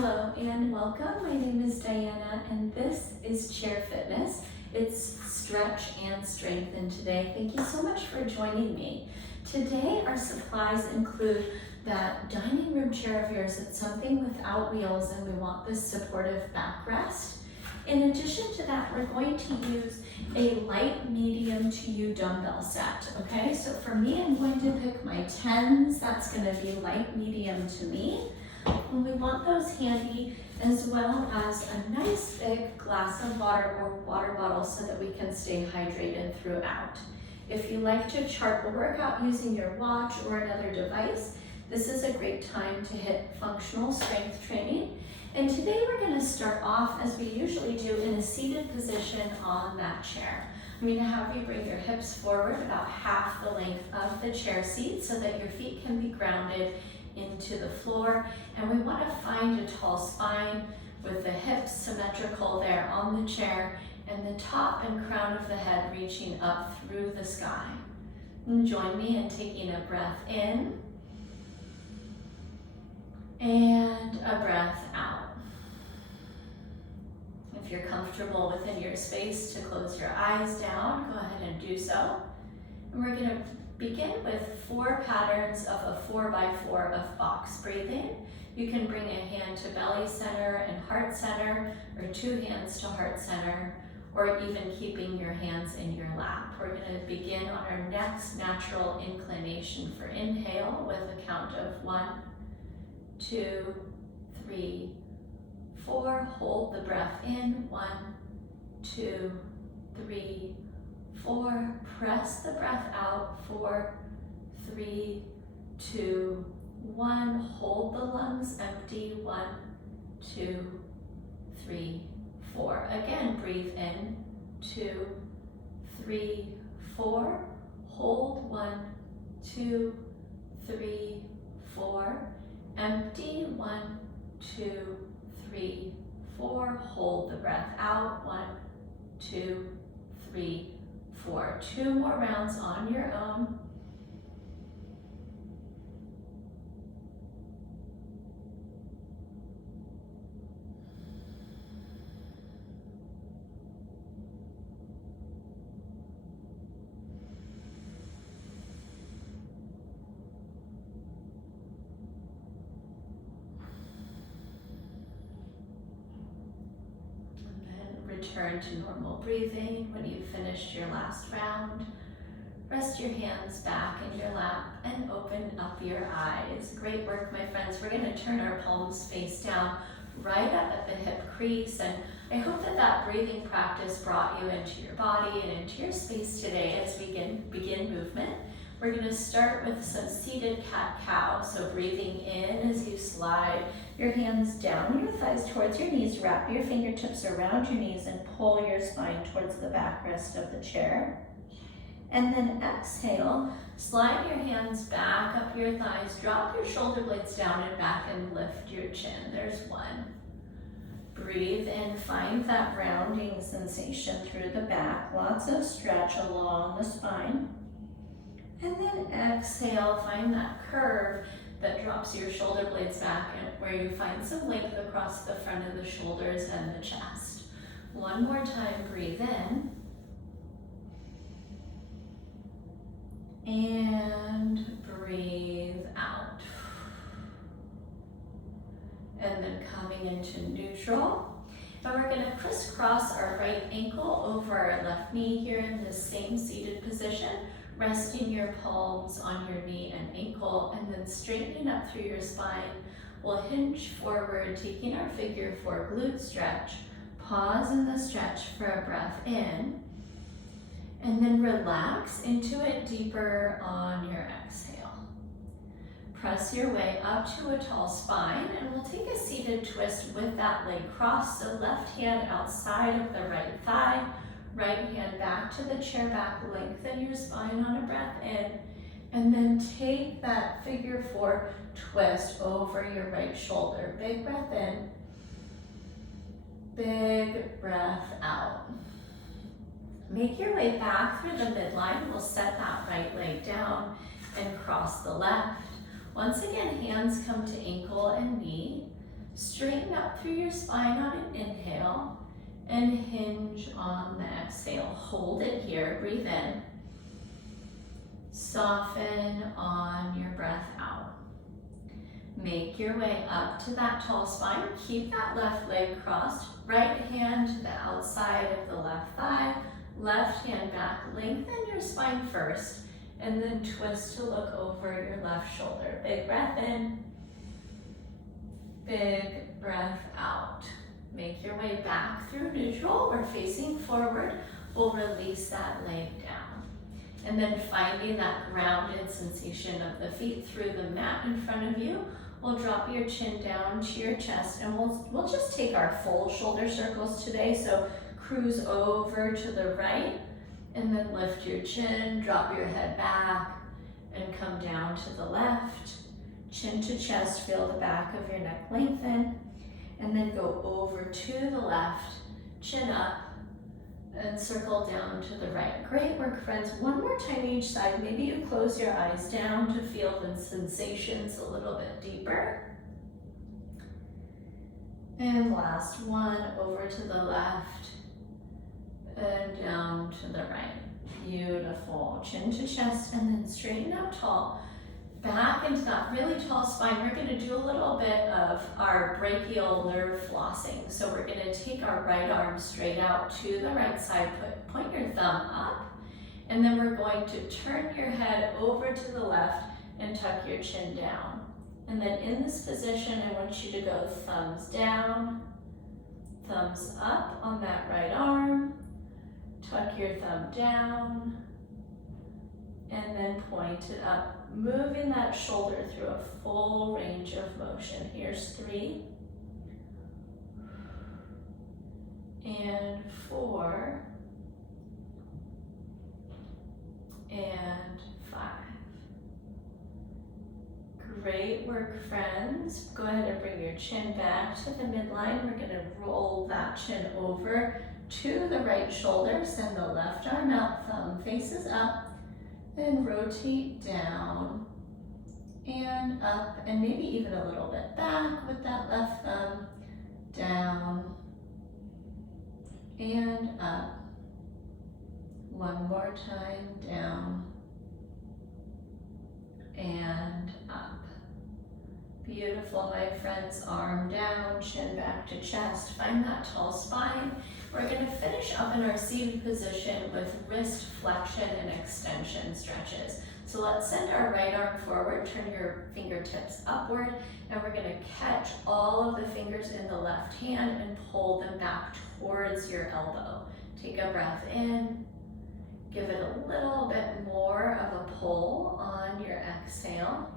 Hello and welcome. My name is Diana and this is Chair Fitness. It's stretch and strengthen today. Thank you so much for joining me. Today our supplies include that dining room chair of yours. It's something without wheels and we want this supportive backrest. In addition to that, we're going to use a light medium to you dumbbell set, okay? So for me, I'm going to pick my 10s. That's gonna be light medium to me. And we want those handy, as well as a nice big glass of water or water bottle so that we can stay hydrated throughout. If you like to chart the workout using your watch or another device, this is a great time to hit functional strength training. And today we're going to start off, as we usually do, in a seated position on that chair. I'm going to have you bring your hips forward about half the length of the chair seat so that your feet can be grounded into the floor. And we want to find a tall spine with the hips symmetrical there on the chair and the top and crown of the head reaching up through the sky. And join me in taking a breath in and a breath out. If you're comfortable within your space to close your eyes down, go ahead and do so. And we're going to begin with 4 patterns of a 4x4 of box breathing. You can bring a hand to belly center and heart center, or 2 hands to heart center, or even keeping your hands in your lap. We're going to begin on our next natural inclination for inhale with a count of 1, 2, 3, 4. Hold the breath in. 1, 2, 3, 4. Press the breath out. 4, 3, 2, 1. Hold the lungs empty. 1, 2, 3, 4. Again, breathe in. 2, 3, 4. Hold. 1, 2, 3, 4. Empty. 1, 2, 3, 4. Hold the breath out. 1, 2, 3, 4. 2 more rounds on your own. Return to normal breathing when you've finished your last round. Rest your hands back in your lap and open up your eyes. Great work, my friends. We're going to turn our palms face down, right up at the hip crease. And I hope that that breathing practice brought you into your body and into your space today as we begin movement. We're going to start with some seated cat-cow. So breathing in as you slide your hands down your thighs towards your knees. Wrap your fingertips around your knees and pull your spine towards the backrest of the chair. And then exhale, slide your hands back up your thighs. Drop your shoulder blades down and back and lift your chin. There's 1. Breathe in, find that rounding sensation through the back. Lots of stretch along the spine. And then exhale, find that curve that drops your shoulder blades back and where you find some length across the front of the shoulders and the chest. 1 more time, breathe in. And breathe out. And then coming into neutral. And we're going to crisscross our right ankle over our left knee here in the same seated position. Resting your palms on your knee and ankle, and then straightening up through your spine. We'll hinge forward, taking our figure 4 glute stretch. Pause in the stretch for a breath in, and then relax into it deeper on your exhale. Press your way up to a tall spine, and we'll take a seated twist with that leg crossed. So left hand outside of the right thigh. Right hand back to the chair back, lengthen your spine on a breath in, and then take that figure 4 twist over your right shoulder. Big breath in, big breath out. Make your way back through the midline. We'll set that right leg down and cross the left. Once again, hands come to ankle and knee. Straighten up through your spine on an inhale and hinge on the exhale. Hold it here, breathe in. Soften on your breath out. Make your way up to that tall spine. Keep that left leg crossed. Right hand to the outside of the left thigh. Left hand back. Lengthen your spine first. And then twist to look over your left shoulder. Big breath in. Big breath out. Make your way back through neutral. We're facing forward. We'll release that leg down. And then finding that grounded sensation of the feet through the mat in front of you. We'll drop your chin down to your chest, and we'll just take our full shoulder circles today. So cruise over to the right, and then lift your chin, drop your head back, and come down to the left. Chin to chest, feel the back of your neck lengthen, and then go over to the left, chin up, and circle down to the right. Great work, friends. One more time each side. Maybe you close your eyes down to feel the sensations a little bit deeper. And last one, over to the left and down to the right. Beautiful. Chin to chest and then straighten up tall. Back into that really tall spine. We're going to do a little bit of our brachial nerve flossing. So we're going to take our right arm straight out to the right side, point your thumb up, and then we're going to turn your head over to the left and tuck your chin down. And then in this position, I want you to go thumbs down, thumbs up on that right arm, tuck your thumb down, and then point it up. Moving that shoulder through a full range of motion. Here's 3. And 4. And 5. Great work, friends. Go ahead and bring your chin back to the midline. We're going to roll that chin over to the right shoulder. Send the left arm out, thumb faces up. Then rotate down and up, and maybe even a little bit back with that left thumb, down and up. One more time, down and up. Beautiful, my friends. Arm down, chin back to chest. Find that tall spine. We're going to finish up in our seated position with wrist flexion and extension stretches. So let's send our right arm forward, turn your fingertips upward, and we're going to catch all of the fingers in the left hand and pull them back towards your elbow. Take a breath in, give it a little bit more of a pull on your exhale,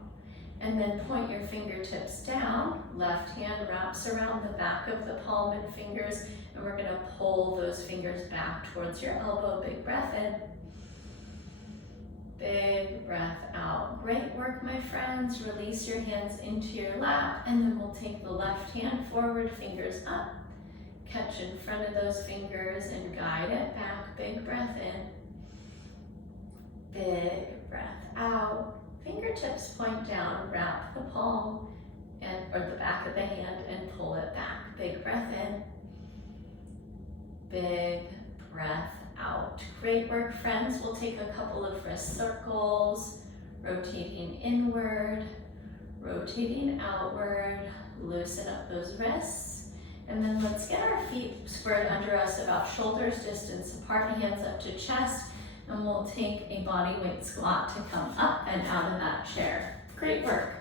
and then point your fingertips down. Left hand wraps around the back of the palm and fingers, and we're going to pull those fingers back towards your elbow. Big breath in. Big breath out. Great work, my friends. Release your hands into your lap, and then we'll take the left hand forward, fingers up. Catch in front of those fingers and guide it back. Big breath in. Big breath out. Fingertips point down, wrap the palm or the back of the hand and pull it back. Big breath in. Big breath out. Great work, friends. We'll take a couple of wrist circles, rotating inward, rotating outward. Loosen up those wrists. And then let's get our feet squared under us about shoulders distance apart, hands up to chest. And we'll take a body weight squat to come up and out of that chair. Great work.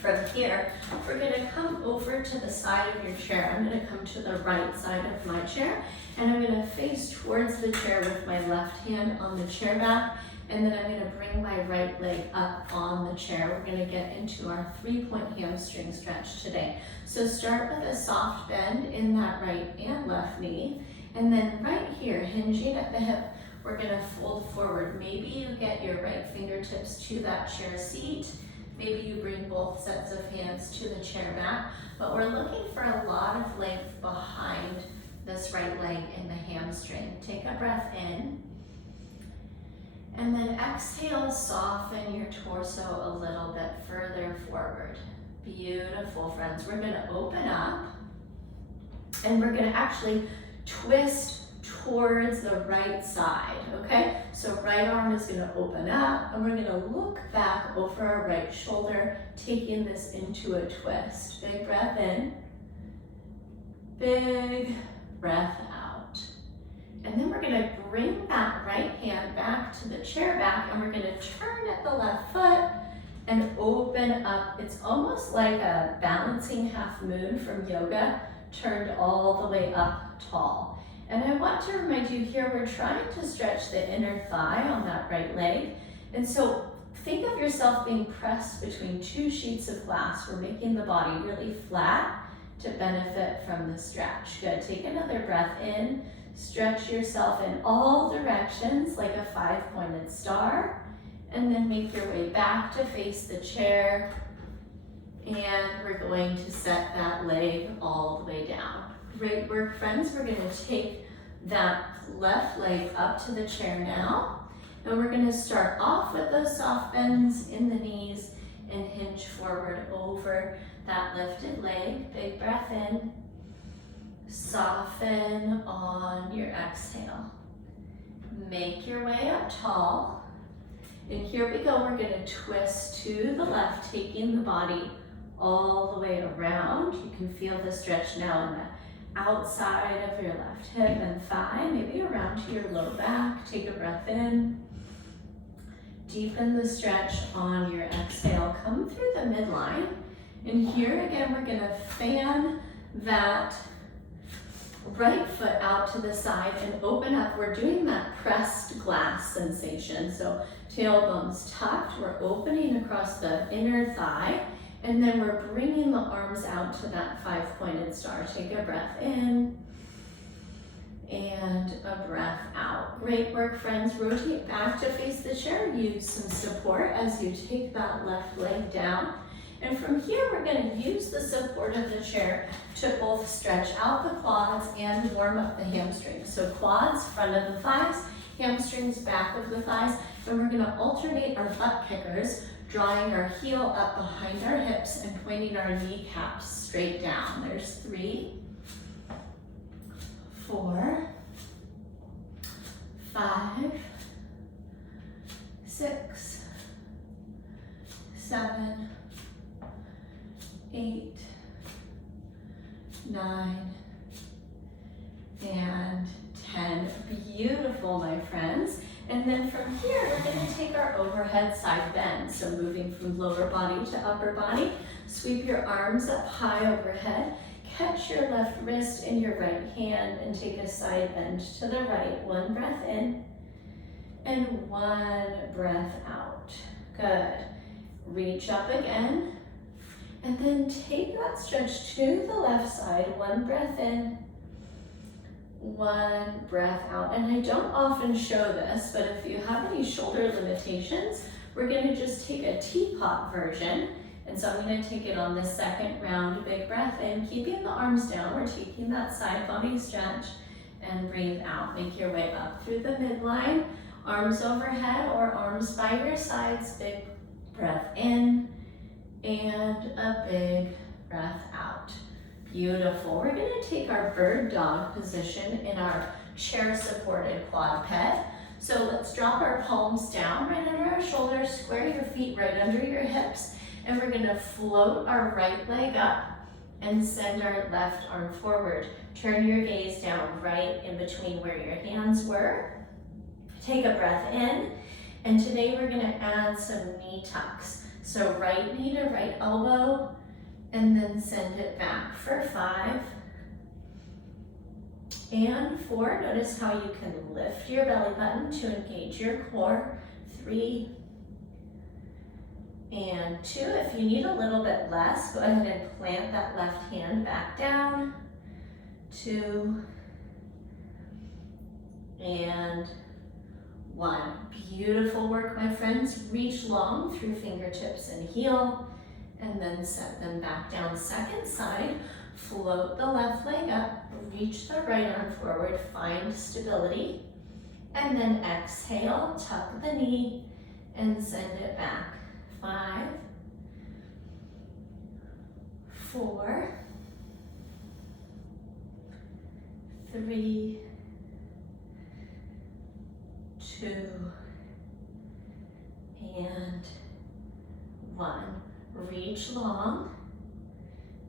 From here, we're going to come over to the side of your chair. I'm going to come to the right side of my chair, and I'm going to face towards the chair with my left hand on the chair back, and then I'm going to bring my right leg up on the chair. We're going to get into our 3-point hamstring stretch today. So start with a soft bend in that right and left knee, and then right here, hinging at the hip, we're going to fold forward. Maybe you get your right fingertips to that chair seat. Maybe you bring both sets of hands to the chair back, but we're looking for a lot of length behind this right leg in the hamstring. Take a breath in, and then exhale, soften your torso a little bit further forward. Beautiful, friends. We're gonna open up and we're gonna actually twist towards the right side, okay? So right arm is gonna open up and we're gonna look back over our right shoulder, taking this into a twist. Big breath in, big breath out. And then we're gonna bring that right hand back to the chair back and we're gonna turn at the left foot and open up. It's almost like a balancing half moon from yoga, turned all the way up tall. And I want to remind you here, we're trying to stretch the inner thigh on that right leg. And so think of yourself being pressed between two sheets of glass. We're making the body really flat to benefit from the stretch. Good, take another breath in, stretch yourself in all directions like a 5-pointed star, and then make your way back to face the chair. And we're going to set that leg all the way down. Great work, friends. We're gonna take that left leg up to the chair now. And we're gonna start off with those soft bends in the knees and hinge forward over that lifted leg. Big breath in. Soften on your exhale. Make your way up tall. And here we go, we're gonna twist to the left, taking the body all the way around. You can feel the stretch now in the outside of your left hip and thigh, maybe around to your low back. Take a breath in. Deepen the stretch on your exhale. Come through the midline. And here again, we're gonna fan that right foot out to the side and open up. We're doing that pressed glass sensation. So tailbone's tucked, we're opening across the inner thigh, and then we're bringing the arms out to that 5-pointed star. Take a breath in and a breath out. Great work, friends. Rotate back to face the chair. Use some support as you take that left leg down. And from here, we're gonna use the support of the chair to both stretch out the quads and warm up the hamstrings. So quads, front of the thighs, hamstrings, back of the thighs, and we're gonna alternate our butt kickers, drawing our heel up behind our hips and pointing our kneecaps straight down. There's 3, 4, 5, 6, 7, 8, 9, and 10. Beautiful, my friends. And then from here, we're gonna take our overhead side bend. So moving from lower body to upper body, sweep your arms up high overhead, catch your left wrist in your right hand and take a side bend to the right. 1 breath in and 1 breath out. Good. Reach up again. And then take that stretch to the left side. 1 breath in, 1 breath out. And I don't often show this, but if you have any shoulder limitations, we're gonna just take a teapot version. And so I'm gonna take it on the second round. Big breath in, keeping the arms down. We're taking that side body stretch and breathe out. Make your way up through the midline, arms overhead or arms by your sides. Big breath in and a big breath out. Beautiful. We're gonna take our bird dog position in our chair supported quadruped. So let's drop our palms down right under our shoulders, square your feet right under your hips, and we're gonna float our right leg up and send our left arm forward. Turn your gaze down right in between where your hands were. Take a breath in, and today we're gonna add some knee tucks. So right knee to right elbow, and then send it back for 5 and 4. Notice how you can lift your belly button to engage your core. 3 and 2. If you need a little bit less, go ahead and plant that left hand back down. 2 and 1. Beautiful work, my friends. Reach long through fingertips and heel, and then set them back down. Second side, float the left leg up, reach the right arm forward, find stability, and then exhale, tuck the knee, and send it back. 5, 4, 3, 2, and 1. Reach long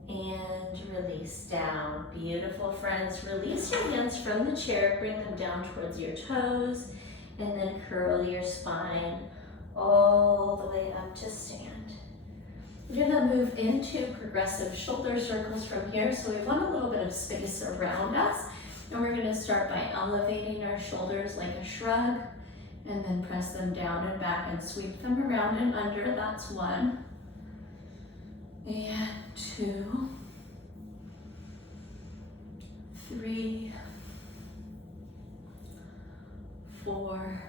and release down. Beautiful, friends. Release your hands from the chair, bring them down towards your toes, and then curl your spine all the way up to stand. We're gonna move into progressive shoulder circles from here, so we want a little bit of space around us, and we're gonna start by elevating our shoulders like a shrug, and then press them down and back and sweep them around and under. That's 1, and 2, 3, 4,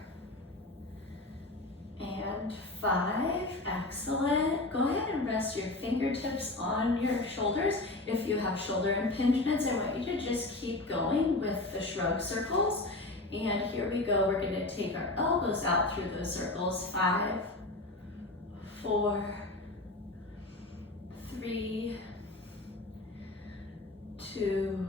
and 5. Excellent. Go ahead and rest your fingertips on your shoulders. If you have shoulder impingements, I want you to just keep going with the shrug circles. And here we go. We're going to take our elbows out through those circles. 5, 4, 3, 2,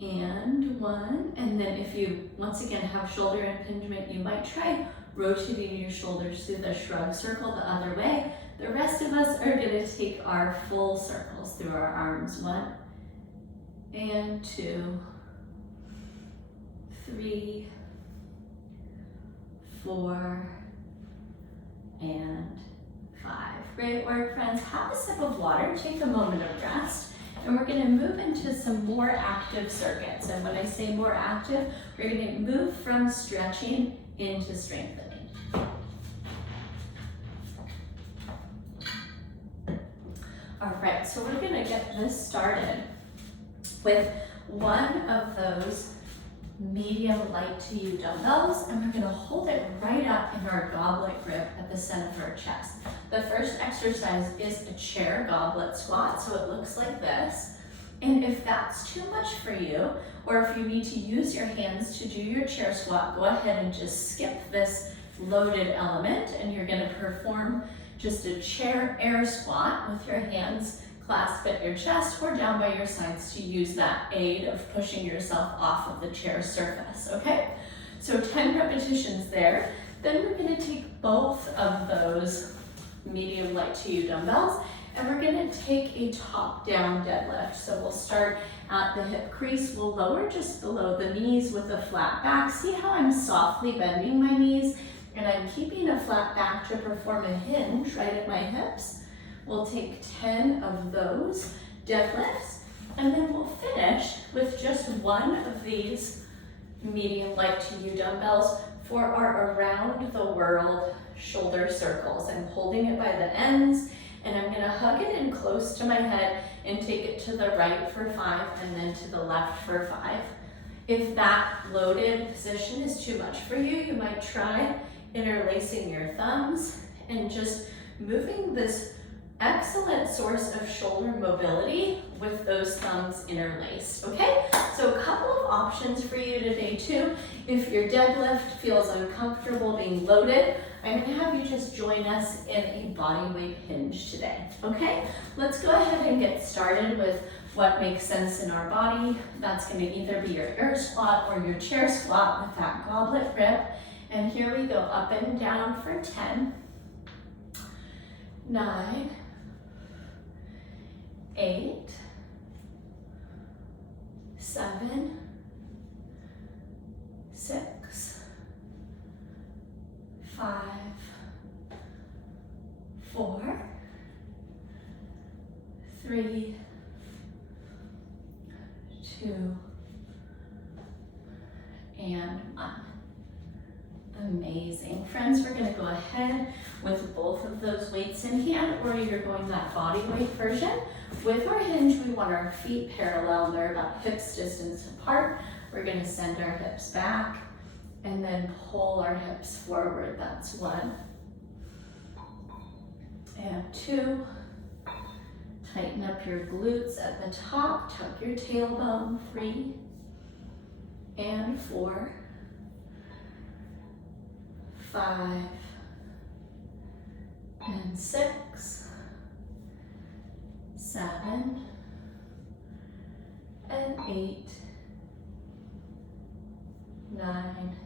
and 1. And then if you, once again, have shoulder impingement, you might try rotating your shoulders through the shrug circle the other way. The rest of us are going to take our full circles through our arms. 1 and 2, 3, 4, and 5. Great work, friends. Have a sip of water, take a moment of rest, and we're going to move into some more active circuits. And when I say more active, we're going to move from stretching into strengthening. All right, so we're going to get this started with one of those medium light to you dumbbells, and we're going to hold it right up in our goblet grip at the center of our chest. The first exercise is a chair goblet squat, so it looks like this. And if that's too much for you, or if you need to use your hands to do your chair squat, go ahead and just skip this loaded element, and you're going to perform just a chair air squat with your hands clasped at your chest or down by your sides to use that aid of pushing yourself off of the chair surface, okay? So 10 repetitions there. Then we're going to take both of those medium light to you dumbbells, and we're going to take a top-down deadlift. So we'll start at the hip crease. We'll lower just below the knees with a flat back. See how I'm softly bending my knees, and I'm keeping a flat back to perform a hinge right at my hips. We'll take 10 of those deadlifts, and then we'll finish with just one of these medium light to you dumbbells for our around the world shoulder circles. I'm holding it by the ends, and I'm gonna hug it in close to my head and take it to the right for 5 and then to the left for 5. If that loaded position is too much for you, you might try interlacing your thumbs and just moving this excellent source of shoulder mobility with those thumbs interlaced, okay? So a couple of options for you today too. If your deadlift feels uncomfortable being loaded, I'm gonna have you just join us in a body weight hinge today, okay? Let's go ahead and get started with what makes sense in our body. That's gonna either be your air squat or your chair squat with that goblet grip. And here we go, up and down for 10, 9, 8, 7, 6, 5, 4, 3, 2, and 1. Amazing. Friends, we're going to go ahead with both of those weights in hand, or you're going that body weight version. With our hinge, we want our feet parallel. They're about hips distance apart. We're going to send our hips back and then pull our hips forward. That's 1. And 2. Tighten up your glutes at the top. Tuck your tailbone. 3. And 4. 5. And 6. 7, and 8, 9,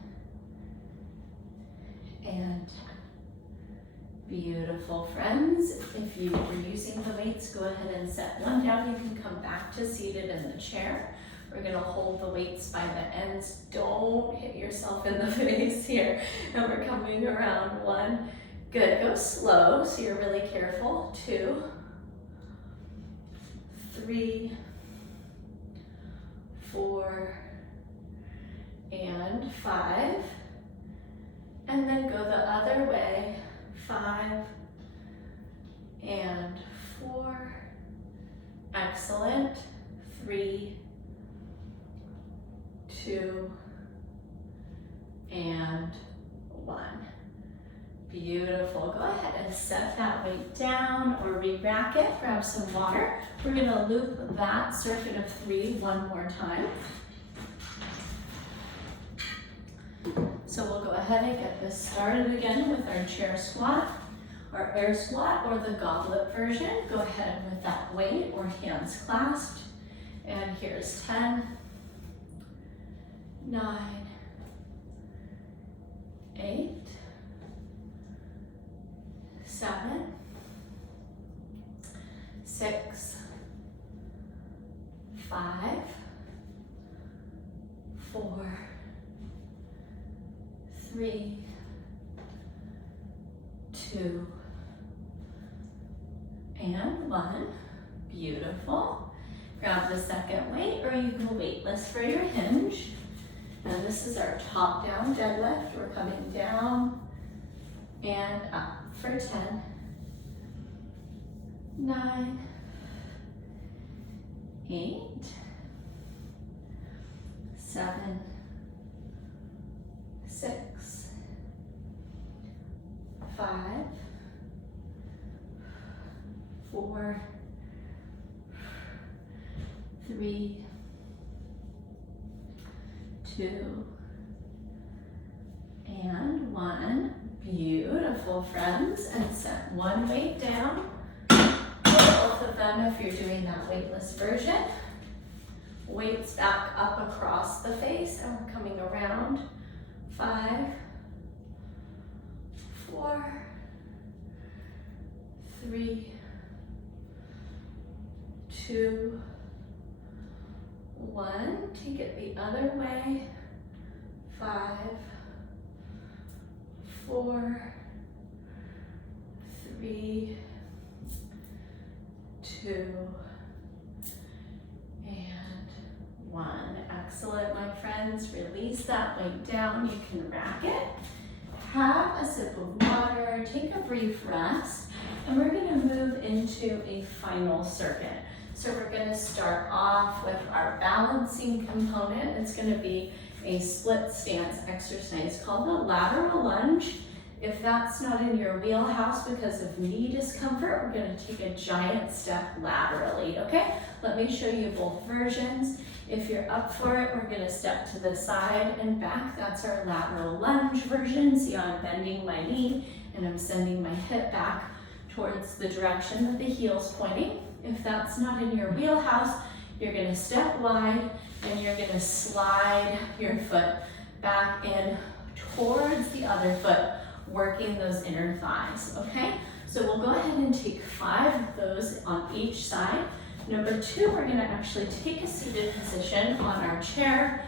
and 10. Beautiful, friends. If you were using the weights, go ahead and set one down. You can come back to seated in the chair. We're gonna hold the weights by the ends. Don't hit yourself in the face here. And we're coming around. 1, good, go slow, so you're really careful. 2, 3, 4, and 5. And then go the other way. 5 and 4. Excellent. 3, 2, and 1. Beautiful. Go ahead and set that weight down or re-rack it. Grab some water. We're going to loop that circuit of 3 one more time. So we'll go ahead and get this started again with our chair squat, our air squat, or the goblet version. Go ahead with that weight or hands clasped. And here's 10, 9, 8, 7, 6, 5, 4, 3, 2, and 1. Beautiful. Grab the second weight, or you can weightless for your hinge. And this is our top down deadlift. We're coming down and up for 10, 9, 8, 7, 6, 5, 4, 3, 2, and 1. Beautiful, friends. And set one weight down, both of them if you're doing that weightless version. Weights back up across the face, and we're coming around. 5, 4, 3, 2, 1. Take it the other way. 5, 4, 3, 2, and 1. Excellent, my friends. Release that weight down. You can rack it. Have a sip of water. Take a brief rest. And we're going to move into a final circuit. So we're going to start off with our balancing component. It's going to be a split stance exercise called the lateral lunge. If that's not in your wheelhouse because of knee discomfort, we're going to take a giant step laterally, okay? Let me show you both versions. If you're up for it, we're going to step to the side and back. That's our lateral lunge version. See how I'm bending my knee and I'm sending my hip back towards the direction that the heel's pointing. If that's not in your wheelhouse, you're going to step wide and you're going to slide your foot back in towards the other foot, working those inner thighs, okay? So we'll go ahead and take 5 of those on each side. Number 2, we're going to actually take a seated position on our chair.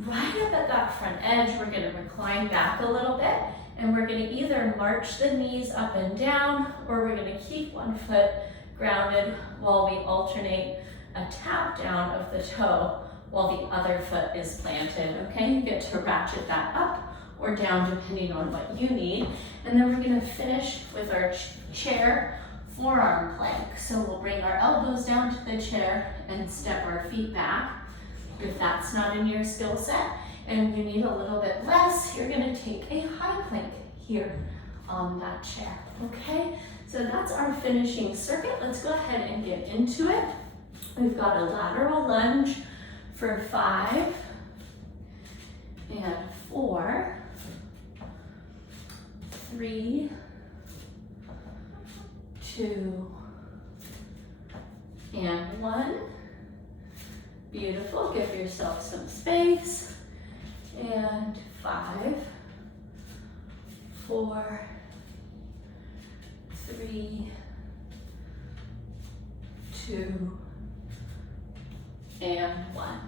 Right up at that front edge, we're going to recline back a little bit, and we're going to either march the knees up and down, or we're going to keep one foot grounded while we alternate a tap down of the toe while the other foot is planted, okay? You get to ratchet that up or down depending on what you need. And then we're gonna finish with our chair forearm plank. So we'll bring our elbows down to the chair and step our feet back. If that's not in your skill set and you need a little bit less, you're gonna take a high plank here on that chair, okay? So that's our finishing circuit. Let's go ahead and get into it. We've got a lateral lunge for 5 and 4, 3, 2, and 1. Beautiful, give yourself some space. And 5, 4, 3, 2, and 1.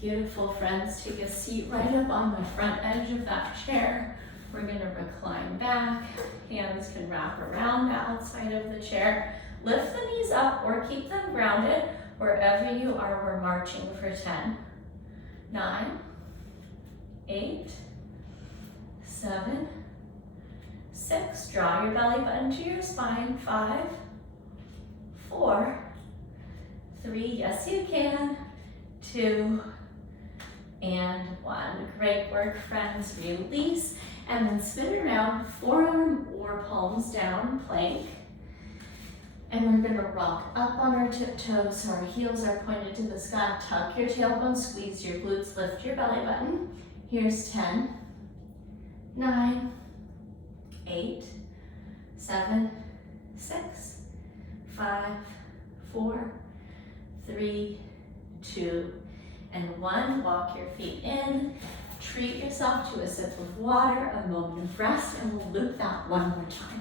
Beautiful, friends. Take a seat right up on the front edge of that chair. We're gonna recline back. Hands can wrap around the outside of the chair. Lift the knees up or keep them grounded. Wherever you are, we're marching for 10, 9, 8, 7, 6. Draw your belly button to your spine. 5, 4, 3. Yes, you can. 2, and 1. Great work, friends. Release and then spin around, forearm or palms down, plank. And we're gonna rock up on our tiptoes so our heels are pointed to the sky. Tuck your tailbone, squeeze your glutes, lift your belly button. Here's 10, 9, 8, 7, 6, 5, 4, 3, 2, and 1. Walk your feet in. Treat yourself to a sip of water, a moment of rest, and we'll loop that one more time.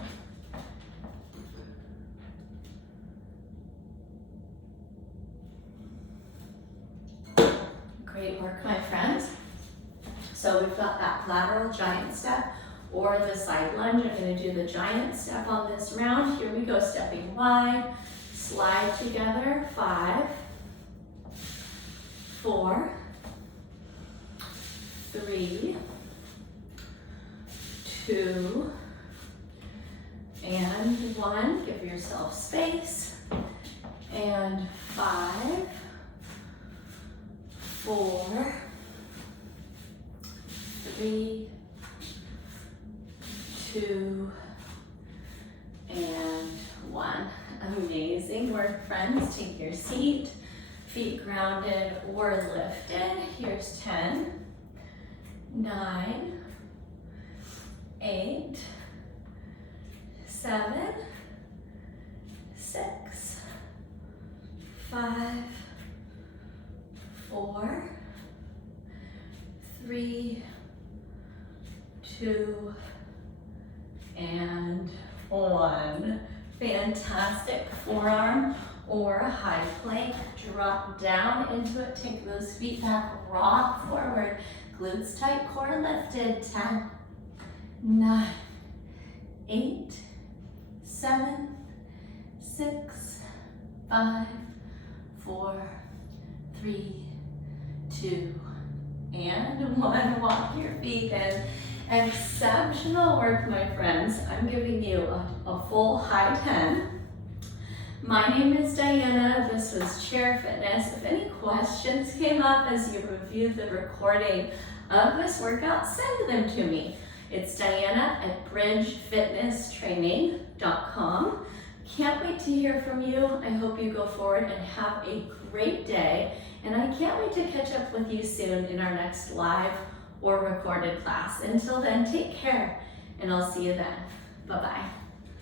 Great work, my friends. So we've got that lateral giant step or the side lunge. I'm going to do the giant step on this round. Here we go, stepping wide, slide together. 5, 4, 3, 2, and 1. Give yourself space. And 5, 4, 3, 2, and 1. Amazing work, friends. Take your seat, feet grounded or lifted. Here's 10, 9, 8, 7, 6, 5, 4, 3, 2, and 1. Fantastic. Forearm or a high plank. Drop down into it. Take those feet back. Rock forward. Glutes tight, core lifted. 10, 9, 8, 7, 6, 5, 4, 3, 2, and 1. Walk your feet in. Exceptional work, my friends. I'm giving you a full high 10. My name is Diana. This was Chair Fitness. If any questions came up as you reviewed the recording of this workout, send them to me. It's diana@bridgefitnesstraining.com. Can't wait to hear from you. I hope you go forward and have a great day. And I can't wait to catch up with you soon in our next live or recorded class. Until then, take care, and I'll see you then. Bye-bye.